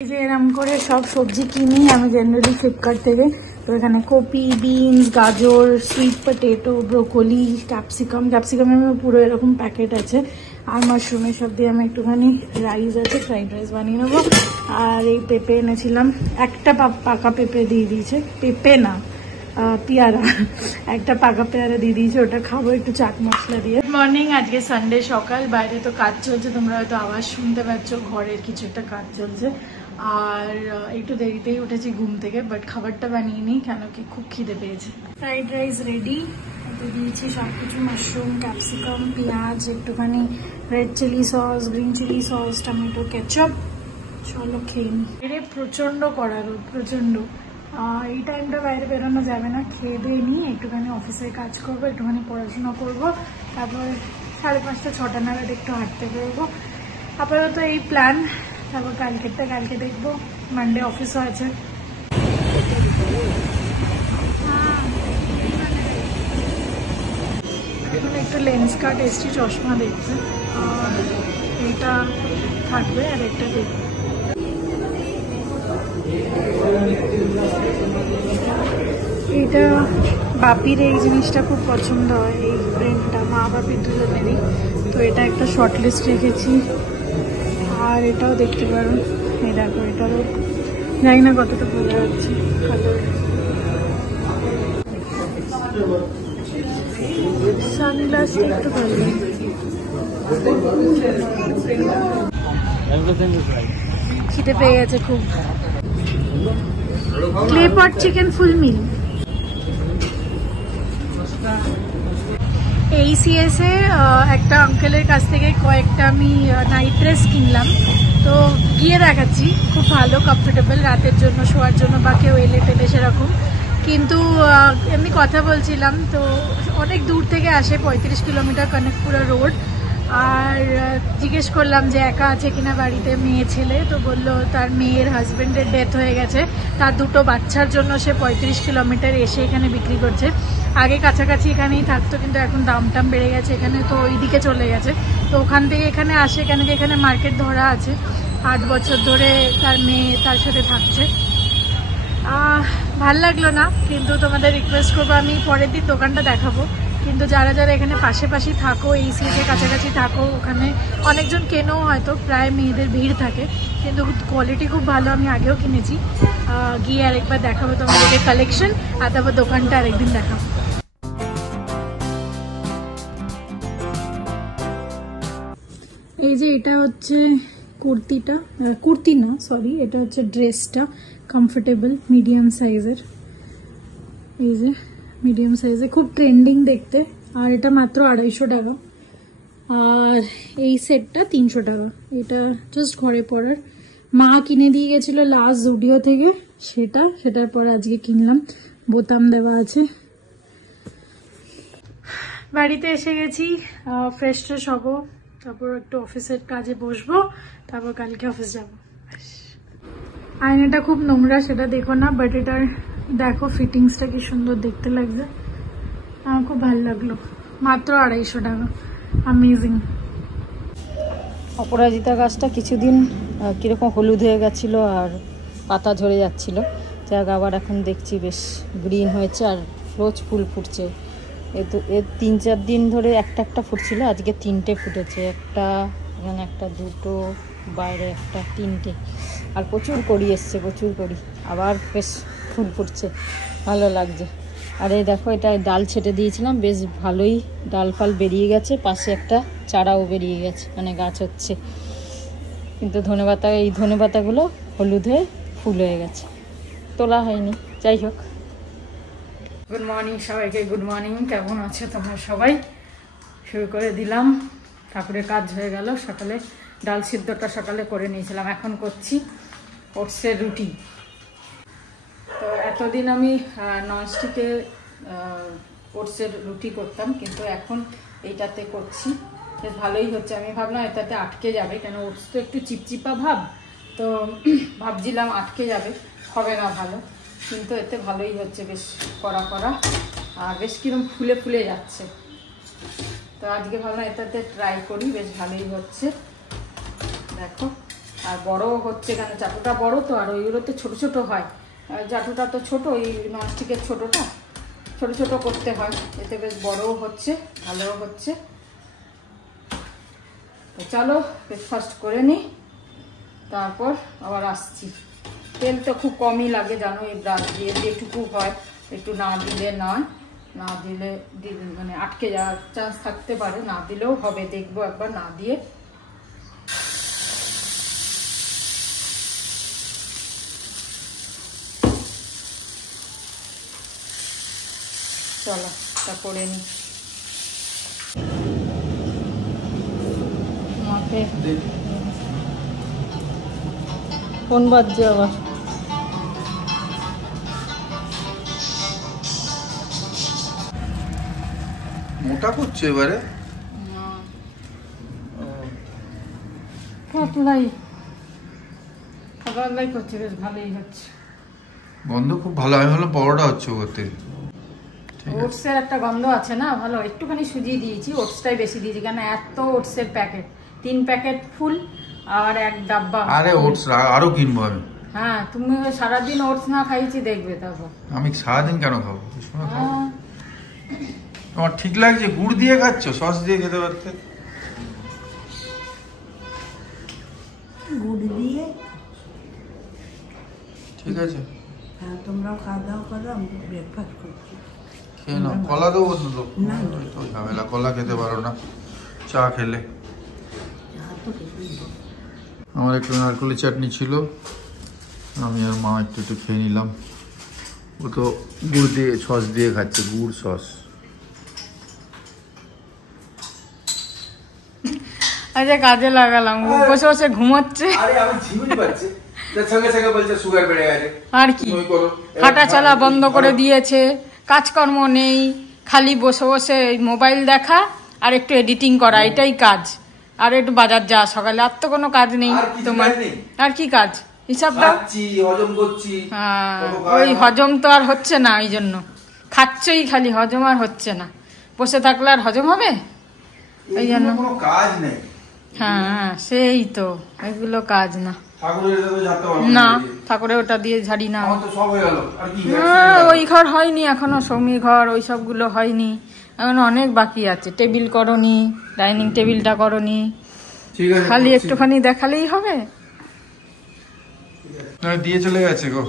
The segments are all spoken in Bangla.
যে এরকম করে সব সবজি কিনি আমি জেনারেলি ফ্লিপকার্ট থেকে। তো এখানে কপি, বিনস, গাজর, সুইট পটেটো, ব্রোকলি, ক্যাপসিকামের পুরো এরকম প্যাকেট আছে, আর মাশরুমের সব দিয়ে আমি একটুখানি রাইস আছে, ফ্রাইড রাইস বানিয়ে নেবো। আর এই পেঁপে এনেছিলাম, একটা পাকা পেঁপে দিয়ে দিয়েছে, পেঁপে না পেয়ারা, একটা পাকা পেয়ারা দিয়ে দিয়েছে, ওটা খাবো একটু চাট মশলা দিয়ে। গুড মর্নিং, আজকে সানডে সকাল, বাইরে তো কাজ চলছে, তোমরা হয়তো আওয়াজ শুনতে পাচ্ছ, ঘরের কিছু একটা কাজ চলছে। আর একটু দেরিতেই উঠেছি ঘুম থেকে, বাট খাবারটা বানিয়ে নিই কেন কি খুব খিদে পেয়েছে। ফ্রাইড রাইস রেডি, এতে দিয়েছি সবকিছু, মাশরুম, ক্যাপসিকাম, পেঁয়াজ, একটুখানি red chilli sauce, green chilli sauce, tomato ketchup. চলো খেয়ে নিই। এরে প্রচন্ড কড়া রোদ, প্রচন্ড। এই টাইমটা বাইরে বেরোনো যাবে না, খেয়ে দিয়ে নিই, একটুখানি অফিসের কাজ করবো, একটুখানি পড়াশোনা করবো, তারপর 5:30 6টা নাগাদ একটু হাঁটতে বেরোবো। আপাতত এই প্ল্যান, তারপর কালকে দেখবো, মানডে অফিসও আছে। এখন একটু লেন্স কাট এসছি চশমা দেখতে, আর এইটা থাকবে আর একটা দেখবো। এইটা বাপির এই জিনিসটা খুব পছন্দ হয়, এই ব্রেনটা, মা বাপির দুজনেরই। তো এটা একটা শর্ট লিস্ট রেখেছি, আর এটাও দেখতে পারো, এই দেখো, এটারও জানি না কতটা বোঝা যাচ্ছে কালার। সানগ্লাসটা একটু ভালো, খিদে পেয়ে গেছে খুব। ক্লে পট চিকেন ফুল মিল। ACS এ একটা আঙ্কেলের কাছ থেকে কয়েকটা আমি নাইট ড্রেস কিনলাম, তো গিয়ে দেখাচ্ছি, খুব ভালো, কমফোর্টেবল, রাতের জন্য, শোয়ার জন্য, বা কেউ এলে টেলে সেরকম। কিন্তু এমনি কথা বলছিলাম, তো অনেক দূর থেকে আসে, 35 কিলোমিটার কনেকপুরা রোড। আর জিজ্ঞেস করলাম যে একা আছে কিনা বাড়িতে, মেয়ে ছেলে, তো বললো তার মেয়ের হাজবেন্ডের ডেথ হয়ে গেছে, তার 2টো বাচ্চার জন্য সে 35 কিলোমিটার এসে এখানে বিক্রি করছে। আগে কাছাকাছি এখানেই থাকতো, কিন্তু এখন দাম টাম বেড়ে গেছে, এখানে তো ওইদিকে চলে গেছে, তো ওখান থেকে এখানে আসে, কেন কি এখানে মার্কেট ধরা আছে। 8 বছর ধরে তার মেয়ে তার সাথে থাকছে। ভাল লাগলো না, কিন্তু তোমাদের রিকোয়েস্ট করবো, আমি পরের দিন দোকানটা দেখাবো। কিন্তু যারা যারা এখানে পাশাপাশি থাকো, এই সিটে কাছাকাছি থাকো, ওখানে অনেকজন কেনেও হয়তো, প্রায় মেয়েদের ভিড় থাকে, কিন্তু কোয়ালিটি খুব ভালো, আমি আগেও কিনেছি। গিয়ে আরেকবার দেখাবো তোমাদেরকে কালেকশন, আর তারপর দোকানটা আরেকদিন দেখাবো। এই যে এটা হচ্ছে কুর্তিটা, কুর্তি না সরি, এটা হচ্ছে ড্রেসটা, কমফোর্টেবল, মিডিয়াম সাইজের। এই যে মিডিয়াম সাইজে, খুব ট্রেন্ডিং দেখতে, আর এটা মাত্র 250 টাকা। আর এই সেটটা 300 টাকা। এটা জাস্ট ঘরে পরার, মা কিনে দিয়ে গেছিলো লাস্ট জুডিও থেকে, সেটার পর আজকে কিনলাম, বোতাম দেওয়া আছে। বাড়িতে এসে গেছি, ফ্রেশ ট্রেশ হবো, তারপর একটু অফিসের কাজে বসবো, তারপর কালকে অফিস যাবো। আয়নাটা খুব নোংরা, সেটা দেখো না, বাট এটার দেখো ফিটিংসটা কি সুন্দর দেখতে লাগছে, আমার খুব ভালো লাগলো, মাত্র 250 টাকা, অ্যামেজিং। অপরাজিতা গাছটা কিছুদিন কিরকম হলুদ হয়ে গেছিল আর পাতা ঝরে যাচ্ছিল, যাক আবার এখন দেখছি বেশ গ্রিন হয়েছে, আর রোজ ফুল ফুটছে। এর 3-4 দিন ধরে একটা ফুটছিল, আজকে 3টে ফুটেছে, একটা এখানে, একটা, 2টো, বাইরে একটা, 3টে, আর প্রচুর কড়ি এসছে, প্রচুর কড়ি, আবার বেশ ফুল ফুটছে, ভালো লাগছে। আর এই দেখো, এটা ডাল ছেটে দিয়েছিলাম, বেশ ভালোই ডাল ফাল বেরিয়ে গেছে, পাশে একটা চারাও বেরিয়ে গেছে, মানে গাছ হচ্ছে, কিন্তু এই ধনেপাতাগুলো হলুদ হয়ে ফুল হয়ে গেছে, তোলা হয়নি। যাই হোক, গুড মর্নিং সবাইকে, গুড মর্নিং, কেমন আছো তোমরা সবাই? শুরু করে দিলাম, ঠাকুরের কাজ হয়ে গেল, সকালে ডাল সিদ্ধটা সকালে করে নিয়েছিলাম, এখন করছি ওটসের রুটি। তো এতদিন আমি ননস্টিকে ওটসের রুটি করতাম, কিন্তু এখন এইটাতে করছি, বেশ ভালোই হচ্ছে। আমি ভাবলাম এটাতে আটকে যাবে, কেন ওটস তো একটু চিপচিপা ভাব, তো ভাবছিলাম আটকে যাবে, হবে না ভালো, কিন্তু এতে ভালোই হচ্ছে, বেশ কড়া কড়া, আর বেশ কিরম ফুলে ফুলে যাচ্ছে। তো আজকে ভাবলাম এটাতে ট্রাই করি, বেশ ভালোই হচ্ছে, দেখো। আর বড়ও হচ্ছে, কেন চাটুটা বড় তো, আর ওইগুলোতে ছোট ছোট হয়। চাটুটা তো ছোট, ওই ননস্টিকের ছোটটা ছোট ছোট করতে হয়, এতে বেশ বড়ও হচ্ছে, ভালোও হচ্ছে। তো চলো ব্রেকফাস্ট করে নিই, তারপর আবার আসছি। তেল তো খুব কমই লাগে জানো, এই ব্রাশ দিয়ে যেটুকু হয়, একটু না দিলে নয়, না দিলে মানে আটকে যাওয়ার চান্স থাকতে পারে, না দিলেও হবে, দেখবো একবার না দিয়ে। চলো তা করে নি। মাকে ফোন বাজছে আবার। মোটা করছো এবারে? পাতলাই পাতলাই করছে, বেশ ভালোই হচ্ছে। গন্ধ খুব ভালো। আমি ভাবলাম পরোটা হচ্ছে করতে। ওটসের একটা গন্ধ আছে না ভালো, একটুখানি সুজি দিয়েছি, ওটসটাই বেশি দিয়েছি, কেন এত ওটসের প্যাকেট, 3 প্যাকেট ফুল আর 1 ডাব্বা। আরে ওটস আরো কিনবো আমি। হ্যাঁ, তুমি সারাদিন ওটস না খাইছি দেখবে তারপর। আমি সারাদিন কেন খাবো? তোমার ঠিক লাগছে? গুড় দিয়ে খাচ্ছ, সস দিয়ে খেতে পারতে। গুড় দিয়ে। ঠিক আছে, হ্যাঁ, তোমরাও খাওয়া দাওয়া করো, আমি ব্রেকফাস্ট করছি। খেয়ে নাও। কলা দেবো তো? না। তো ঝামেলা, কলা খেতে পারো না চা খেলে। আমার একটু নারকেলের চাটনি ছিল, আমি আর মা একটু একটু খেয়ে নিলাম। ও তো গুড় দিয়ে সস দিয়ে খাচ্ছে, গুড় সস। আচ্ছা, কাজে লাগালাম, বসে বসে ঘুমোচ্ছে। আরে আমি ঝিমুনি পাচ্ছি, তার সঙ্গে সঙ্গে বলছে সুগার বেড়ে গেছে। আর কি, হাঁটা চলা বন্ধ করে দিয়েছে, কাজকর্ম নেই, খালি বসে বসে মোবাইল দেখা আর একটু এডিটিং করা, এটাই কাজ। আর একটু বাজার যাওয়া সকালে, আর তো কোনো কাজ নেই তোমার। আর কি কাজ? হিসাব দাও। হজম করছি। হ্যাঁ, ওই হজম তো আর হচ্ছে না, ওই জন্য খাচ্ছই খালি, হজম আর হচ্ছে না। বসে থাকলে আর হজম হবে? ওই জন্য কোনো কাজ নেই। হ্যাঁ, সেই তো, এগুলো কাজ না। না, ঠাকুরের ওটা দিয়ে ঝাড়ি না। ওই ঘর হয়নি এখনো, সৌমির ঘর, ওই সবগুলো হয়নি এখন, অনেক বাকি আছে। টেবিল করনি, ডাইনিং টেবিলটা করনি, খালি একটুখানি দেখালেই হবে। দিয়ে চলে গেছে গো।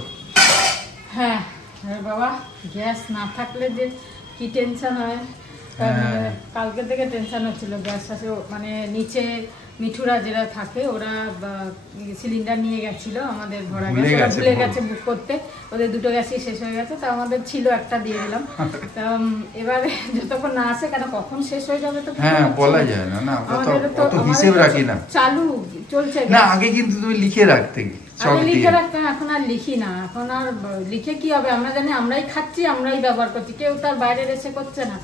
হ্যাঁ বাবা, গ্যাস না থাকলে যে কি টেনশন হয়। কালকে থেকে টেনশন হচ্ছিল, গ্যাস আছে মানে নিচে মিঠুরা যারা থাকে ওরা সিলিন্ডার নিয়ে গেছিল, আমাদের ভরা গ্যাস ভুলে গেছে বুক করতে, ওদের 2টো গ্যাসই শেষ হয়ে গেছে, তা আমাদের ছিল একটা দিয়ে দিলাম। তা এবারে যতক্ষণ না আসে, কেন কখন শেষ হয়ে যাবে তো বলা যায় না। না অত হিসেব রাখি না, চালু চলছে না। আগে কিন্তু তুমি লিখে রাখতে, লিখে রাখতাম, এখন আর লিখি না। এখন আর লিখে কি হবে, আমরা জানি আমরাই খাচ্ছি, আমরাই ব্যবহার করছি, কেউ তার বাইরে এসে করছে না।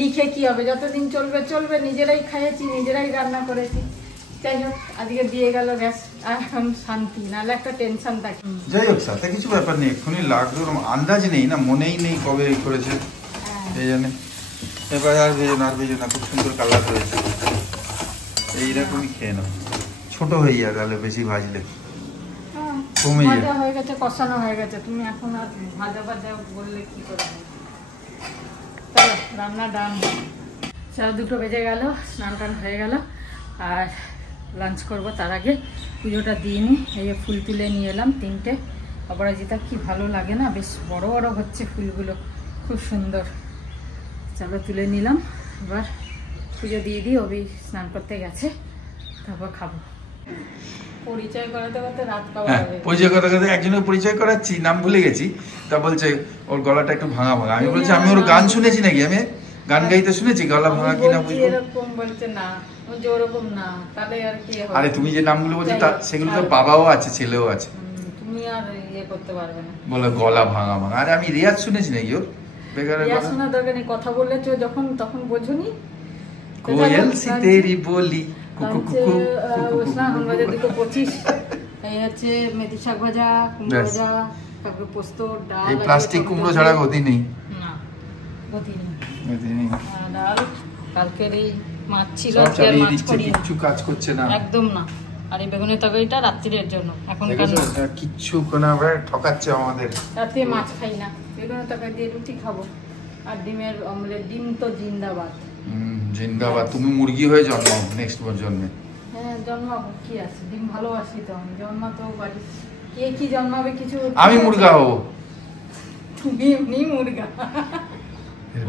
লিখে কি হবে, যতদিন চলবে চলবে, নিজেরাই খাইয়েছি, নিজেরাই রান্না করেছি। যাই হোক, আজকে দিয়ে গেল গ্যাস, এখন শান্তি, নাহলে একটা টেনশন থাকে। যাই হোক, সাথে কিছু ব্যাপার নেই, এক্ষুনি লাগবে, আন্দাজ নেই না, মনেই নেই কবে করেছে, এই জন্য। এবার আর ভেজো না, আর ভেজো না, খুব সুন্দর কালার হয়েছে, এইরকমই খেয়ে নাও। ছোট হয়ে যায় তাহলে বেশি ভাজলে, কমে যায়। ভাজা হয়ে গেছে, কষানো হয়ে গেছে, তুমি এখন আর ভাজা ভাজা বললে কি করে? চলো, রান্না ডান। 2:30 বেজে গেল, স্নান টান হয়ে গেল, আর লাঞ্চ করব। তার আগে পুজোটা দিয়ে নিই। এই ফুল তুলে নিয়ে এলাম 3টে, অপরাজিতা কি ভালো লাগে না, বেশ বড় বড় হচ্ছে ফুলগুলো, খুব সুন্দর। চলো তুলে নিলাম, এবার পুজো দিয়ে দিই। অভি স্নান করতে গেছে, তারপর খাবো। পরিচয় করাতে করতে রাত পাওয়া যাবে। পরিচয় করাতে একজনের পরিচয় করাচ্ছি, নাম ভুলে গেছি, তা বলছে ওর গলাটা একটু ভাঙা ভাঙা। আমি বলছি আমি ওর গান শুনেছি নাকি, আমি গান গাইতে শুনেছি, গলা ভাঙা কিনা বুঝবো। এরকম বলছে না, যে ওরকম না, তাহলে আর কি হবে? আরে তুমি যে নামগুলো বলছো সেগুলো তো বাবাও আছে, ছেলেও আছে, তুমি আর ইয়ে করতে পারবে না। বলে গলা ভাঙা ভাঙা। আরে আমি রিয়াজ শুনেছি নাকি ওর? বেকারের কথা শোনা দরকার নেই, কথা বললে যখন তখন বোঝনি। কোয়েল সি তেরি বলি কুকু কুকু এখন বাজে 2:25। এই হচ্ছে মেথি শাক ভাজা, কুমড়ো ভাজা, তারপরে পোস্ত, ডাল। এই প্লাস্টিক কুমড়ো ছাড়া গতি নেই। না, গতি নেই। গতি নেই। ডাল, কালকের এই মাছ ছিল, চালিয়ে দিচ্ছে, কিচ্ছু কাজ করছে না একদম না। আর এই বেগুনের তরকারিটা রাত্রির জন্য। এখন কিচ্ছু কোনো ঠকাচ্ছে আমাদের। রাতে মাছ খাই না, বেগুনের তরকারি দিয়ে রুটি খাবো আর ডিমের অমলেট। ডিম তো জিন্দাবাদ। জিন্দাবাদ। তুমি মুরগি হয়ে জন্মাও নেক্সট জন্মে। হ্যাঁ জন্মাবো, কি আছে, ডিম ভালোবাসি তো আমি। জন্মাতেও পারি। কে কি জন্মাবে কিছু। আমি মুরগা হবো। তুমি এমনি মুরগা।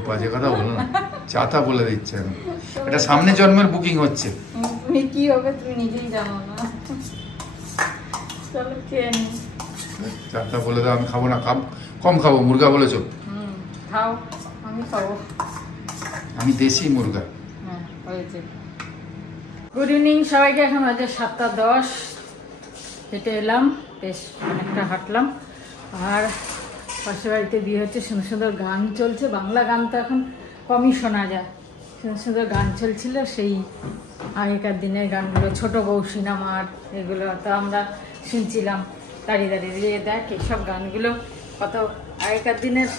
বাজে কথা বলো না, চাতা বলে দিচ্ছে আমি। এটা সামনে জন্মের বুকিং হচ্ছে। তুমি কি হবে তুমি নিজেই জানো না। চলো খেয়ে নি। চাতা বলে দাও, আমি খাবো না, কম খাবো। মুরগা বলেছো? খাও, আমি খাবো। আমি দেশি মুরগা। হ্যাঁ হয়েছে। গুড ইভিনিং সবাইকে। এখন বাজে 7:10। হেঁটে এলাম, বেশ অনেকটা হাঁটলাম। আর পাশের বাড়িতে বিয়ে হচ্ছে, সুন্দর সুন্দর গান চলছে। বাংলা গান তো এখন কমই শোনা যায়। সুন্দর সুন্দর গান চলছিল, সেই আগেকার দিনের গানগুলো, ছোট বউ সিনেমার, এগুলো তো আমরা শুনছিলাম দাঁড়িয়ে দাঁড়িয়ে। যে দেখ এইসব গানগুলো কত আগেকার দিনের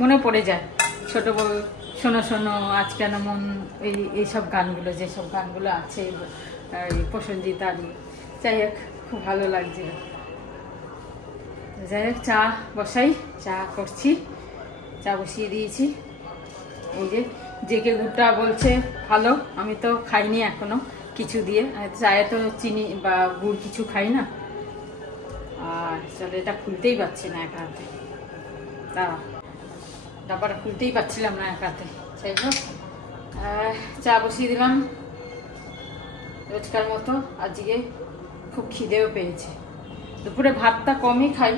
মনে পড়ে যায়। ছোট বউ, শোনো শোনো আজ কেন মন, এইসব গানগুলো, যেসব গানগুলো আছে এই প্রসেনজিৎ আদি। যাই হোক, খুব ভালো লাগছিল। যাই হোক, চা বসাই, চা করছি, চা বসিয়ে দিয়েছি। এই যে কে গুড়টা বলছে ভালো, আমি তো খাইনি এখনো কিছু দিয়ে। চায়ে তো চিনি বা গুড় কিছু খাই না। আর চলো, এটা খুলতেই পারছি না এক হাতে। ডাব্বাটা খুলতেই পারছিলাম না এক হাতে। যাই হোক, চা বসিয়ে দিলাম রোজকার মতো। আজকে খুব খিদেও পেয়েছে। দুপুরে ভাতটা কমই খাই,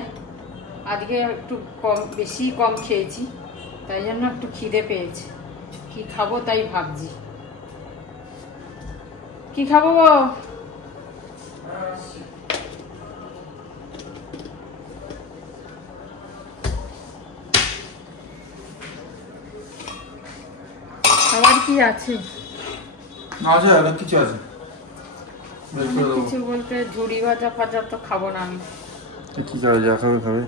আজকে একটু বেশি কম খেয়েছি, তাই জন্য একটু খিদে পেয়েছে। কি খাবো তাই ভাবছি। কি খাবো গো? খাবার কি আছে? অনেক কিছু আছে। কিছু বলতে ঝুড়ি ভাজা ফাজা তো খাবো না আমি। কি খাবে? যা খাবে খাবে।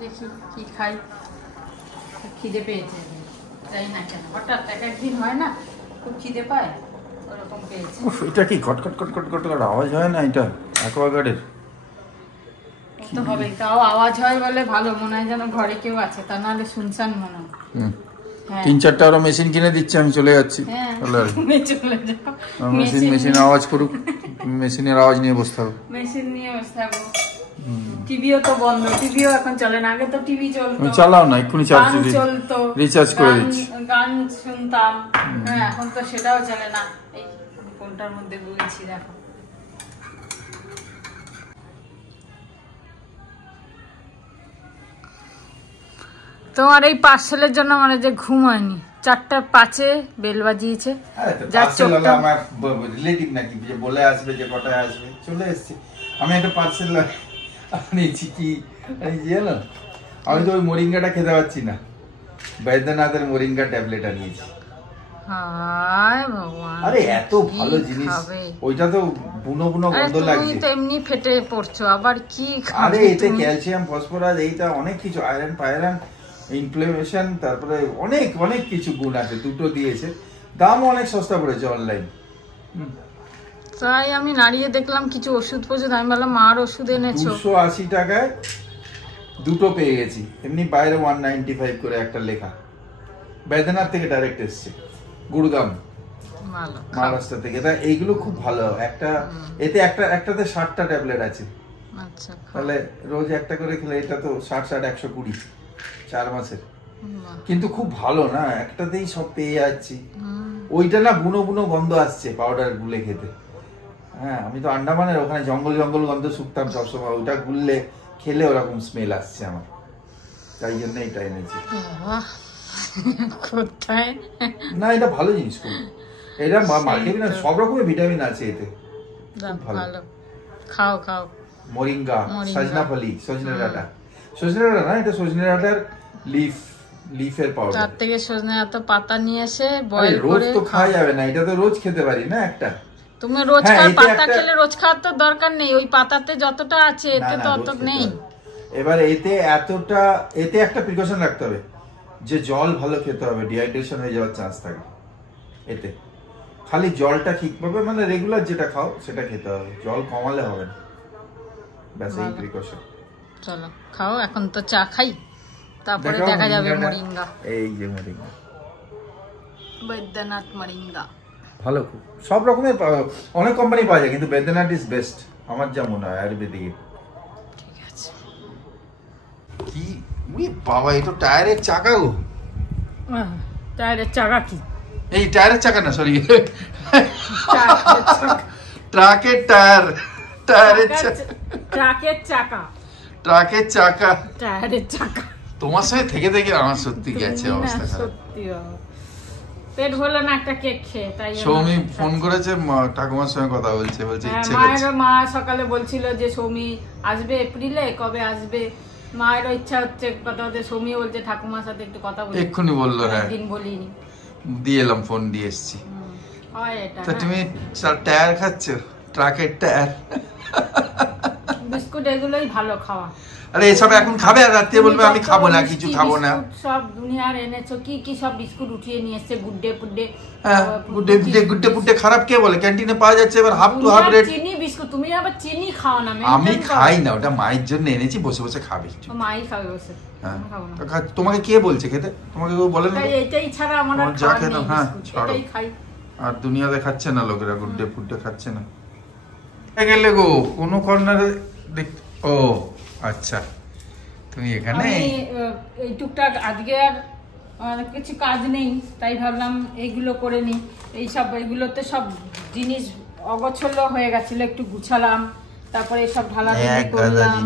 দেখি কি খাই। খিদে পেয়েছে, যাই না কেন হঠাৎ এক একদিন হয় না, খুব খিদে পায়, ওরকম পেয়েছে। এটা কি খটখট খটখট খটখট আওয়াজ হয় না? এটা অ্যাকোয়াগার্ডের তো হবে, তাও আওয়াজ হয় বলে ভালো মনে হয়, যেন ঘরে কেউ আছে, তা নাহলে শুনশান মনে হয়। 3-4টা আরো মেশিন কিনে দিচ্ছে, আমি চলে যাচ্ছি। মেশিন আওয়াজ করুক, মেশিনের আওয়াজ নিয়ে বসতে হবে। মেশিন নিয়ে বসতে হবে। টিভিও তো বন্ধ, টিভিও এখন চলে না। আগে তো টিভি চলতো। চালাও না, এক্ষুনি চার্জ চলতো, রিচার্জ করে দিচ্ছি, গান শুনতাম। হ্যাঁ, এখন তো সেটাও চলে না। এই ফোনটার মধ্যে বলছি দেখো। তোমার এই পার্সেলের জন্য মানে যে ঘুম হয়নি। 4:05 বেল বাজিয়েছে। আমার রিলেটিভ নাকি যে বলে আসবে, যে কটায় আসবে, চলে এসছে। আমি একটা পার্সেল নিয়েছি। কি জানো, আমি তো ওই মোরিঙ্গাটা খেতে পারছি না, বৈদ্যনাথের মোরিঙ্গা ট্যাবলেট আনিয়েছি। আরে এত ভালো জিনিস, ওইটা তো বুনো বুনো গন্ধ লাগছে। তুমি তো এমনি ফেটে পড়ছো, আবার কি খাবে? আরে এতে ক্যালসিয়াম, ফসফরাস, এইটা অনেক কিছু, আয়রন ফায়রন, ইনফ্লামেশন, তারপরে অনেক অনেক কিছু গুণ আছে। দুটো দিয়েছে, দাম অনেক সস্তা পড়েছে অনলাইন। তাই আমি নাড়িয়ে দেখলাম কিছু ওষুধ ফষুধ, আমি বললাম মার ওষুধ এনেছো। 280 টাকায় দুটো পেয়ে গেছি। এমনি বাইরে 195 করে একটা লেখা। বৈদ্যনাথ থেকে ডাইরেক্ট এসছে, গুড়গাম, মহারাষ্ট্র থেকে। এইগুলো খুব ভালো। একটাতে 60টা ট্যাবলেট আছে। আচ্ছা, তাহলে রোজ একটা করে খেলে এটা তো 60-120 4 মাসের। কিন্তু খুব ভালো না, একটাতেই সব পেয়ে যাচ্ছি। ওইটা না বুনো বুনো গন্ধ আসছে পাউডার গুলে খেতে। হ্যাঁ, আমি তো আন্ডামানের ওখানে জঙ্গল জঙ্গল গন্ধ শুকতাম সবসময়, ওইটা গুললে খেলে ওরকম স্মেল আসছে আমার, তাই জন্য এটা এনেছি। না, এটা ভালো জিনিস। এটা মাল্টিভিটামিন, সব রকমের ভিটামিন আছে এতে। ভালো, খাও খাও। মোরিঙ্গা, সজনা ফলি, সজনে ডাঁটা না, এটা সজনে ডাঁটার লিফের পাউডার। তার থেকে সজনে ডাঁটা পাতা নিয়ে এসে বয়েল করে। রোজ তো খাওয়া যাবে না, এটা তো রোজ খেতে পারি না একটা। তুমি রোজ পাতা খেলে রোজ খাওয়ার তো দরকার নেই, ওই পাতাতে যতটা আছে এতে তো অত নেই। এবার এতে একটা প্রিকশন রাখতে হবে, যে জল ভালো খেতে হবে, ডিহাইড্রেশন হয়ে যাওয়ার চান্স থাকে এতে। খালি জলটা ঠিকভাবে মানে রেগুলার যেটা খাও সেটা খেতে হবে, জল কমালে হবে না, ব্যাস এই প্রিকশন। চলো খাও, এখন তো চা খাই, তারপরে দেখা যাবে মরিঙ্গা। এই যে মরিঙ্গা, বৈদ্যনাথ মরিঙ্গা ভালো, খুব সব রকমের অনেক কোম্পানি পাওয়া যায়, কিন্তু বৈদ্যনাথ ইজ বেস্ট আমার যা মনে হয় আয়ুর্বেদিকে। ঠিক আছে। কি উই বাবা, এই তো টায়ারের চাকা গো। টায়ারের চাকা কি? এই টায়ারের চাকা না, সরি, ট্রাকের টায়ার, টায়ারের চাকা, ট্রাকের চাকা, ট্রাকের চাকা, টায়ারের চাকা। তোমার সাথে থেকে থেকে আমার সত্যি গেছে অবস্থা খারাপ। সত্যি পেট ভরলো না একটা কেক খেয়ে, তাই সৌমি ফোন করেছে, ঠাকুমার সঙ্গে কথা বলছে, বলছে ইচ্ছে করছে। মায়েরও, মা সকালে বলছিল যে সৌমি আসবে এপ্রিলে, কবে আসবে, মায়েরও ইচ্ছা হচ্ছে কথা বলতে। সৌমিও বলছে ঠাকুমার সাথে একটু কথা বলি, এক্ষুনি বললো, হ্যাঁ দিন বলিনি, দিয়ে এলাম, ফোন দিয়ে এসছি। হয় এটা। তা তুমি টায়ার খাচ্ছ, ট্রাকের টায়ার? বিস্কুট এগুলোই ভালো খাওয়া। আরে এসব এখন খাবে আর রাতে বলবে আমি খাবো না, কিছু খাবো না। সব দুনিয়ার এনেছো, কি কি সব বিস্কুট উঠিয়ে নিয়ে এসছে, গুড্ডে পুড্ডে। হ্যাঁ, গুড্ডে পুড্ডে খারাপ কে বলে? ক্যান্টিনে পাওয়া যাচ্ছে এবার হাফ টু হাফ রেট। চিনি বিস্কুট, তুমি আবার চিনি খাও না? আমি খাই না, ওটা মায়ের জন্য এনেছি, বসে বসে খাবে। মাই খাবে বসে, হ্যাঁ, খাবো না। তোমাকে কে বলছে খেতে? তোমাকে কেউ বলে না? এটাই ছাড়া আমার আর যা খাওয়ার খেতাম, নেই, হ্যাঁ, বিস্কুট, ছাড়ো। এটাই খাই। আর দুনিয়াতে খাচ্ছে না লোকেরা, গুড্ডে ফুড্ডে খাচ্ছে না। গেলে গো কোনো কর্নারে দেখ। ও আচ্ছা, তুমি এখানে। আমি এই টুকটাক আজকে আর কিছু কাজ নেই, তাই ভাবলাম এইগুলো করে নি। এইগুলোতে সব জিনিস অগোছলো হয়ে গেছিল, একটু গুছালাম, তারপরে সব ঢালাঢালি করলাম।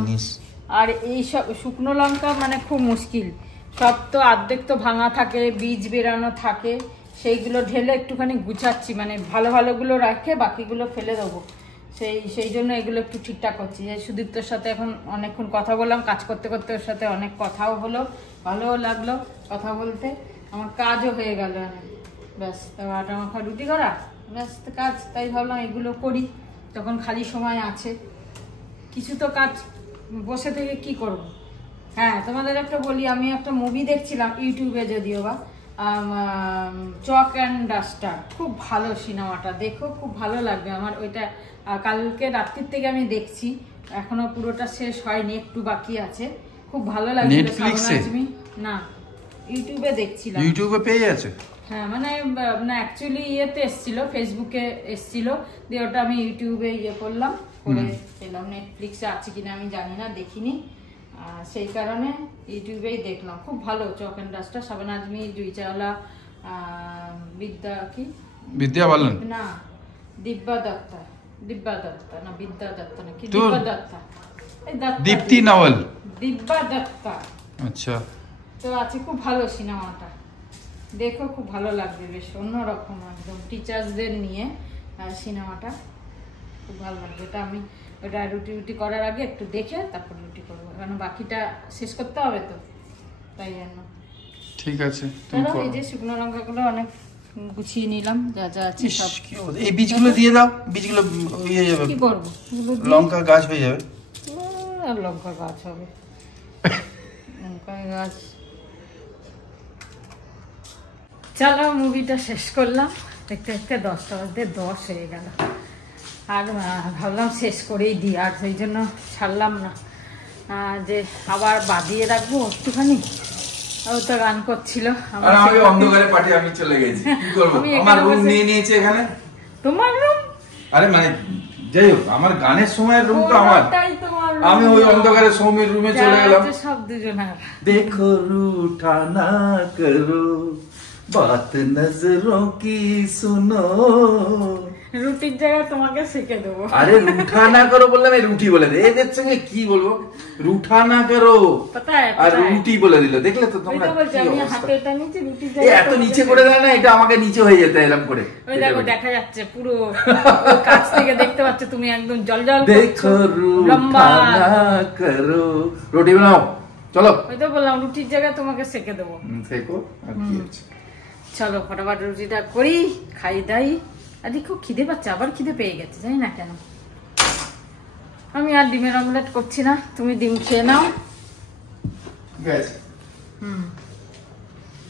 আর এই সব শুকনো লঙ্কা মানে খুব মুশকিল, সব তো অর্ধেক তো ভাঙা থাকে, বীজ বেরানো থাকে, সেইগুলো ঢেলে একটুখানি গুছাচ্ছি, মানে ভালো ভালোগুলো রাখে বাকিগুলো ফেলে দেবো। সেই জন্য এগুলো একটু ঠিকঠাক করছি। যে সুদীপ্তর সাথে এখন অনেকক্ষণ কথা বললাম, কাজ করতে করতে ওর সাথে অনেক কথাও হলো, ভালোও লাগলো কথা বলতে, আমার কাজও হয়ে গেল। ব্যাস, তারপর আটা মাখা রুটি করা, ব্যাস তো কাজ। তাই ভাবলাম এগুলো করি, তখন খালি সময় আছে, কিছু তো কাজ বসে থেকে কি করব। হ্যাঁ, তোমাদের একটা বলি, আমি একটা মুভি দেখছিলাম ইউটিউবে, যদিও বা চক অ্যান্ড ডাস্টার, খুব ভালো সিনেমাটা, দেখো খুব ভালো লাগবে আমার। ওইটা কালকে রাত্রির থেকে আমি দেখছি, এখনো পুরোটা শেষ হয়নি, একটু বাকি আছে, খুব ভালো লাগবে। নেটফ্লিক্সে না, ইউটিউবে দেখছিলাম। ইউটিউবে পেয়ে যাচ্ছে? হ্যাঁ, মানে না, অ্যাকচুয়ালি ইয়েতে এসছিল, ফেসবুকে এসছিল, দিয়ে ওটা আমি ইউটিউবে ইয়ে করলাম, করে পেলাম। নেটফ্লিক্সে আছে কিনা আমি জানি না, দেখিনি, সেই কারণে ইউটিউবেই দেখলাম। খুব ভালো চক অ্যান্ড ডাস্টার, শাবানা আজমি, জুই চাওলা, বিদ্যা বালান, না দিব্যা দত্তা না, বিদ্যা দত্তা না, কি দিব্যা দত্তা, দীপ্তি নাওয়াল, দিব্যা দত্তা। আচ্ছা, তো আছে, খুব ভালো সিনেমাটা, দেখো খুব ভালো লাগবে, বেশ অন্যরকম একদম, টিচার্সদের নিয়ে সিনেমাটা, খুব ভালো লাগবে। এটা আমি ওটা রুটি করার আগে একটু দেখে তারপর রুটি করবো, কারণ বাকিটা শেষ করতে হবে তো, তাই জন্য। ঠিক আছে, এই যে শুকনো লঙ্কাগুলো অনেক গুছিয়ে নিলাম, যা যা আছে সব। এই বীজগুলো দিয়ে দাও, বীজগুলো হয়ে যাবে। কি করবো, লঙ্কা গাছ হয়ে যাবে। আর লঙ্কা গাছ হবে, লঙ্কা গাছ। চলো, মুভিটা শেষ করলাম, দেখতে দেখতে 10টা বাজতে 10 হয়ে গেল, আর ভাবলাম শেষ করেই দিই, আর সেই জন্য ছাড়লাম না, যে আবার বাদিয়ে রাখবো একটুখানি। ও তো গান করছিল, আমি অন্ধকারে পাঠিয়ে আমি চলে গেছি, কি করবো, আমার রুম নিয়ে নিয়েছে এখানে। তোমার রুম? আরে মানে যাই হোক, আমার গানের সময় রুম তো আমার, আমি ওই অন্ধকারে সৌমির রুমে চলে গেলাম। সব দুজনের। দেখো রুঠা না করো, বাত নজরোं की सुनो। রুটির জায়গায় তোমাকে শিখে দেবো। আরে রুঠা না করো বললাম, এই রুটি বলে দে, এদের সঙ্গে কি বলবো, রুঠা না করো আর রুটি বলে দিল, দেখলে তো তোমরা এত নিচে করে দেয় না, এটা আমাকে নিচে হয়ে যেতে এরকম করে। ওই দেখো, দেখা যাচ্ছে পুরো কাছ থেকে দেখতে পাচ্ছ তুমি, একদম জল জল। দেখো রুঠা না করো, রুটি বানাও, চলো। ওই তো বললাম, রুটির জায়গায় তোমাকে শিখে দেবো, শেখো। আর কি আছে, চলো ফটাফট রুটিটা করি, খাই দাই। আজকে খুব খিদে পাচ্ছে, আবার খিদে পেয়ে গেছে, জানি না কেন। আমি আর ডিমের অমলেট করছি না, তুমি ডিম খেয়ে নাও।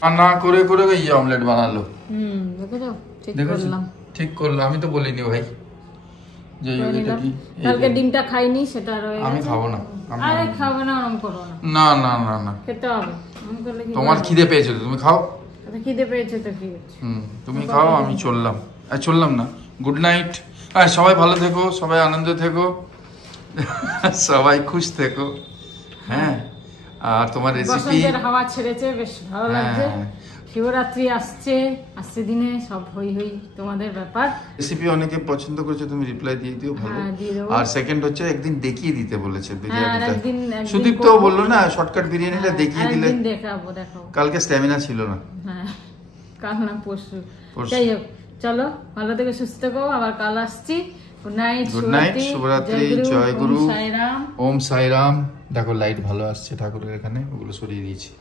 রান্না করে করে এই অমলেট বানালো। দেখো ঠিক করলাম। ঠিক করলো, আমি তো বলিনি ভাই যে এটা কি। কালকে ডিমটা খাইনি, সেটা রয়ে আমি গেছে। খাবো না, আমি আরে খাবো না, ওরম করো না, না না না না, খেতে হবে। ওরম করলে কি তোমার হবে? খিদে পেয়েছে তো, তুমি খাও। খিদে পেয়েছে তো কি হচ্ছে? তুমি খাও, আমি চললাম। চললাম না, গুড নাইট। সবাই ভালো থেকো, সবাই আনন্দ থেকো, সবাই খুশ থেকো। হ্যাঁ, আর তোমার রেসিপি বসন্তের হাওয়া ছেড়েছে, বেশ ভালো লাগছে। শিবরাত্রি আসছে দিনে সব হই হই তোমাদের ব্যাপার। রেসিপি অনেকে পছন্দ করেছে, তুমি রিপ্লাই দিয়ে দিও, ভালো। হ্যাঁ, দিয়ে দেবো। আর সেকেন্ড হচ্ছে একদিন দেখিয়ে দিতে বলেছে হ্যাঁ, বিরিয়ানিটা। একদিন সুদীপ্ত করবো। বললো না শর্টকাট বিরিয়ানিটা দেখিয়ে দিলে। একদিন দেখাবো। কালকে স্ট্যামিনা ছিল না। হ্যাঁ, কাল না পরশু। পরশু। যাই হোক, চলো ভালো থেকে সুস্থ থেকো, আবার কাল আসছি। গুড নাইট, গুড নাইট, শুভরাত্রি, জয় গুরু, সাইরাম। ওম সাইরাম। দেখো লাইট ভালো আসছে ঠাকুরের এখানে, ওগুলো সরিয়ে দিয়েছি।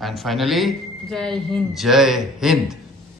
অ্যান্ড ফাইনালি জয় হিন্দ। জয় হিন্দ।